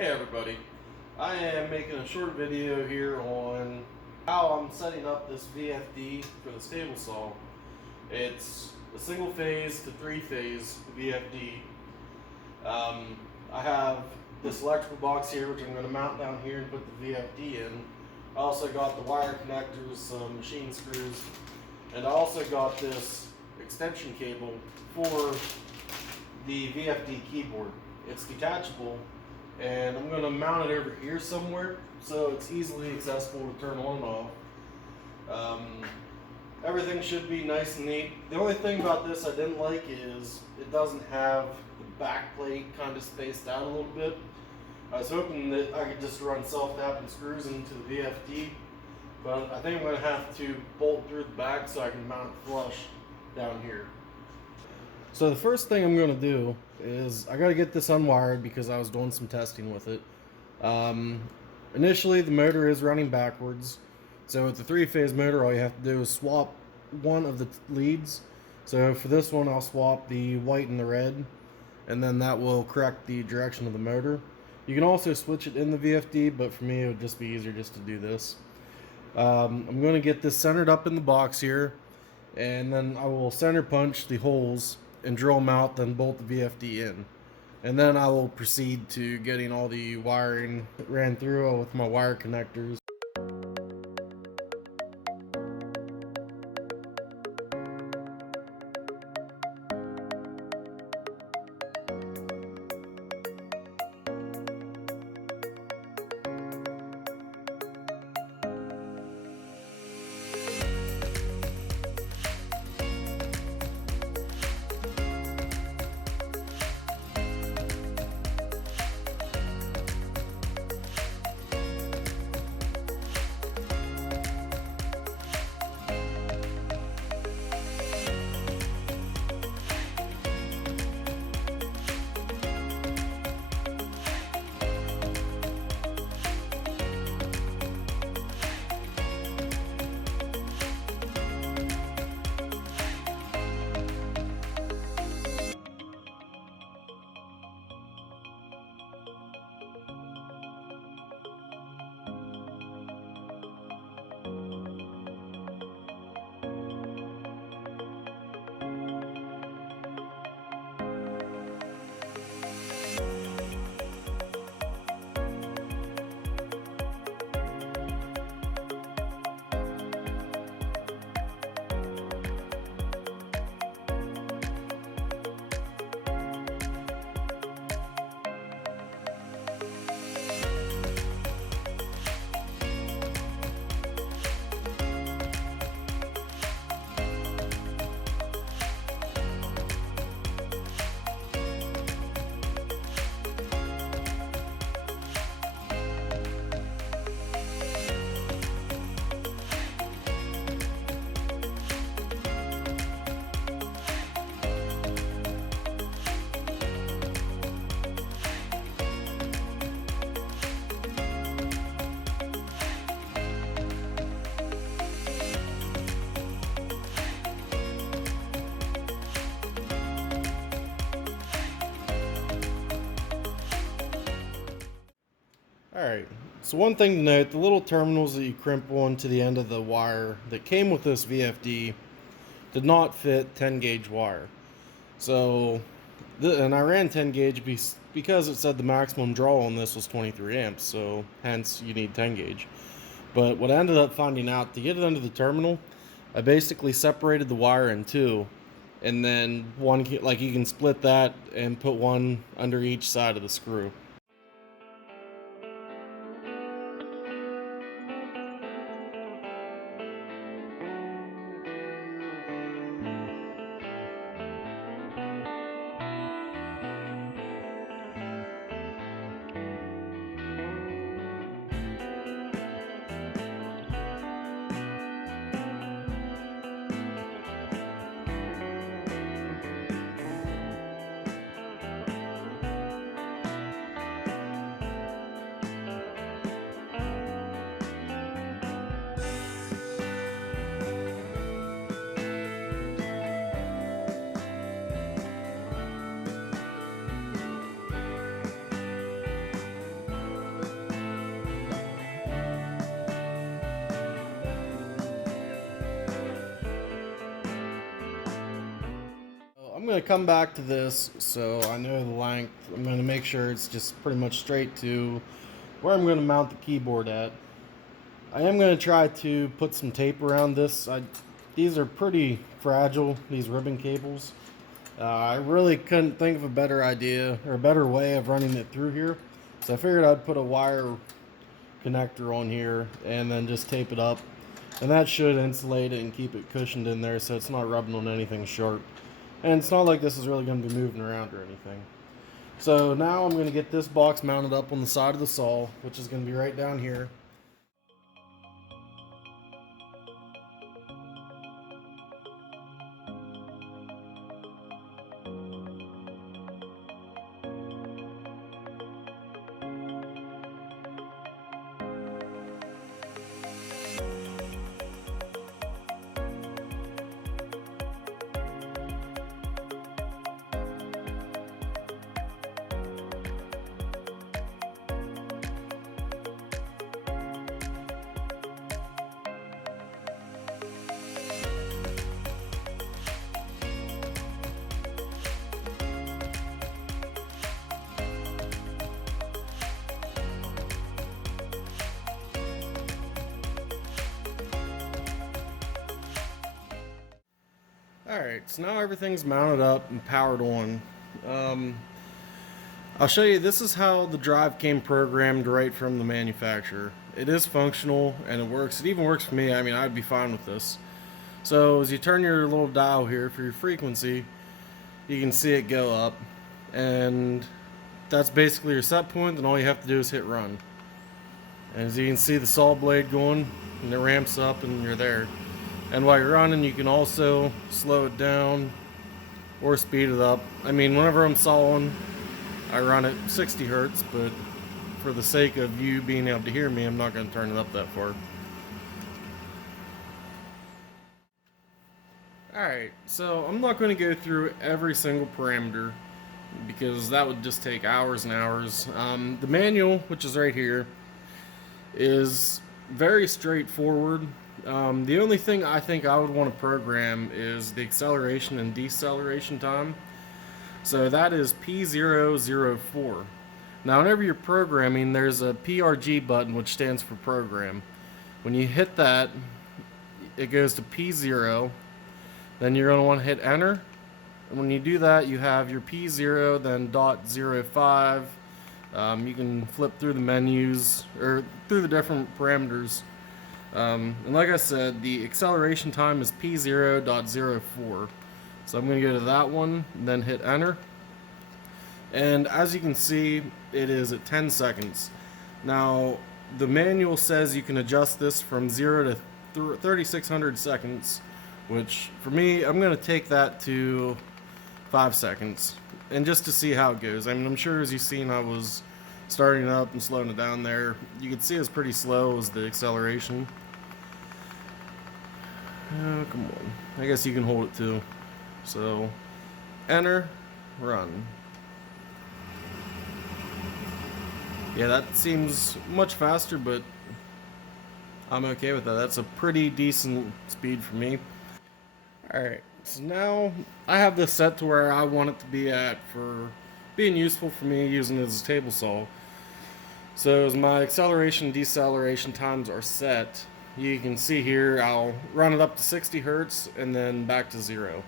Hey everybody, I am making a short video here on how I'm setting up this VFD for the stable saw. It's a single phase to three phase VFD. I have this electrical box here which I'm going to mount down here and put the VFD in. I also got the wire connectors, some machine screws, and I also got this extension cable for the VFD keyboard. It's detachable, and I'm going to mount it over here somewhere so it's easily accessible to turn on and off. Everything should be nice and neat. The only thing about this I didn't like is it doesn't have the back plate kind of spaced out a little bit. I was hoping that I could just run self-tapping screws into the VFD, but I think I'm going to have to bolt through the back so I can mount it flush down here. So the first thing I'm going to do is I got to get this unwired because I was doing some testing with it. Initially the motor is running backwards, so with the three-phase motor all you have to do is swap one of the leads. So for this one I'll swap the white and the red, and then that will correct the direction of the motor. You can also switch it in the VFD, but for me it would just be easier just to do this. I'm going to get this centered up in the box here, and then I will center punch the holes and drill them out, then bolt the VFD in. And then I will proceed to getting all the wiring ran through with my wire connectors. Alright, so one thing to note, the little terminals that you crimp onto the end of the wire that came with this VFD did not fit 10 gauge wire. So, and I ran 10 gauge because it said the maximum draw on this was 23 amps, so hence you need 10 gauge. But what I ended up finding out, to get it under the terminal, I basically separated the wire in two, and then one, like you can split that and put one under each side of the screw. going to come back to this so I know the length. I'm going to make sure it's just pretty much straight to where I'm going to mount the keyboard at. I am going to try to put some tape around this. These are pretty fragile, these ribbon cables. I really couldn't think of a better idea or a better way of running it through here. So I figured I'd put a wire connector on here and then just tape it up. And that should insulate it and keep it cushioned in there so it's not rubbing on anything sharp. And it's not like this is really going to be moving around or anything. So now I'm going to get this box mounted up on the side of the saw, which is going to be right down here. Alright, so now everything's mounted up and powered on. I'll show you, this is how the drive came programmed right from the manufacturer. It is functional and it works. It even works for me. I mean, I'd be fine with this. So as you turn your little dial here for your frequency, you can see it go up. And that's basically your set point, and all you have to do is hit run. And as you can see the saw blade going, and it ramps up and you're there. And while you're running, you can also slow it down or speed it up. I mean, whenever I'm sawing, I run at 60 hertz, but for the sake of you being able to hear me, I'm not going to turn it up that far. Alright, so I'm not going to go through every single parameter because that would just take hours and hours. The manual, which is right here, is very straightforward. The only thing I think I would want to program is the acceleration and deceleration time. So that is P004. Now whenever you're programming, there's a PRG button which stands for program. When you hit that, it goes to P0. Then you're going to want to hit enter. And when you do that, you have your P0, then .05. You can flip through the menus or through the different parameters. And like I said, the acceleration time is P0.04. So I'm going to go to that one, and then hit enter. And as you can see, it is at 10 seconds. Now, the manual says you can adjust this from 0 to 3600 seconds, which for me, I'm going to take that to 5 seconds. And just to see how it goes. I mean, I'm sure as you've seen, I was starting it up and slowing it down there. You can see it's pretty slow as the acceleration. Oh, come on. I guess you can hold it too. So, enter, run. Yeah, that seems much faster, but I'm okay with that. That's a pretty decent speed for me. Alright, so now I have this set to where I want it to be at for being useful for me using it as a table saw. So as my acceleration and deceleration times are set, you can see here I'll run it up to 60 hertz and then back to 0.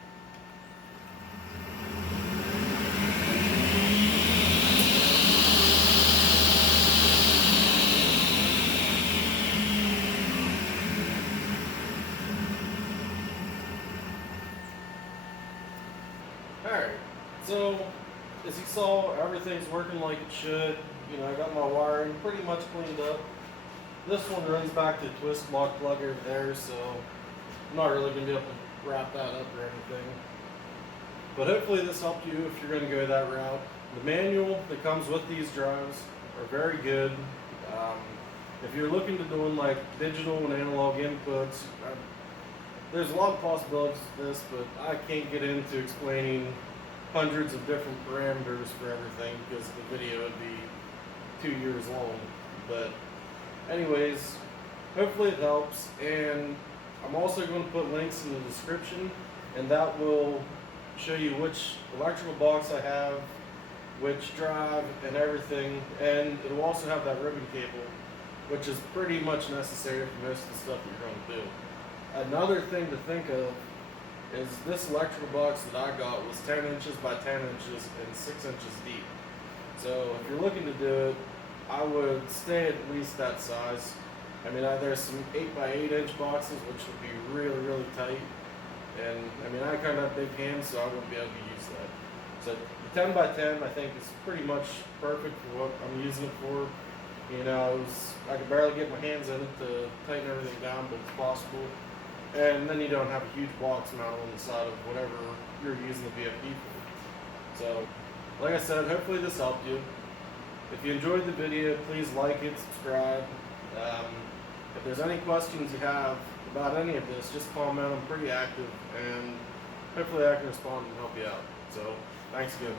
Alright, so as you saw, everything's working like it should. You know, I got my wiring pretty much cleaned up. This one runs back to the twist lock plug over there, so I'm not really going to be able to wrap that up or anything. But hopefully this helped you if you're going to go that route. The manual that comes with these drives are very good. If you're looking to doing like digital and analog inputs, there's a lot of possibilities with this, but I can't get into explaining hundreds of different parameters for everything because the video would be 2 years long. But anyways, hopefully it helps, and I'm also going to put links in the description, and that will show you which electrical box I have, which drive, and everything. And it will also have that ribbon cable, which is pretty much necessary for most of the stuff that you're going to do. Another thing to think of is this electrical box that I got was 10 inches by 10 inches and 6 inches deep. So if you're looking to do it, I would stay at least that size. I mean, there's some 8 by 8 inch boxes which would be really, really tight. And I mean, I kind of have big hands, so I wouldn't be able to use that. So the 10 by 10 I think is pretty much perfect for what I'm using it for. You know, I could barely get my hands in it to tighten everything down, but it's possible. And then you don't have a huge box mounted on the side of whatever you're using the VFD for. So, like I said, hopefully this helped you. If you enjoyed the video, please like it, subscribe. If there's any questions you have about any of this, just comment. I'm pretty active, and hopefully I can respond and help you out. So, thanks again.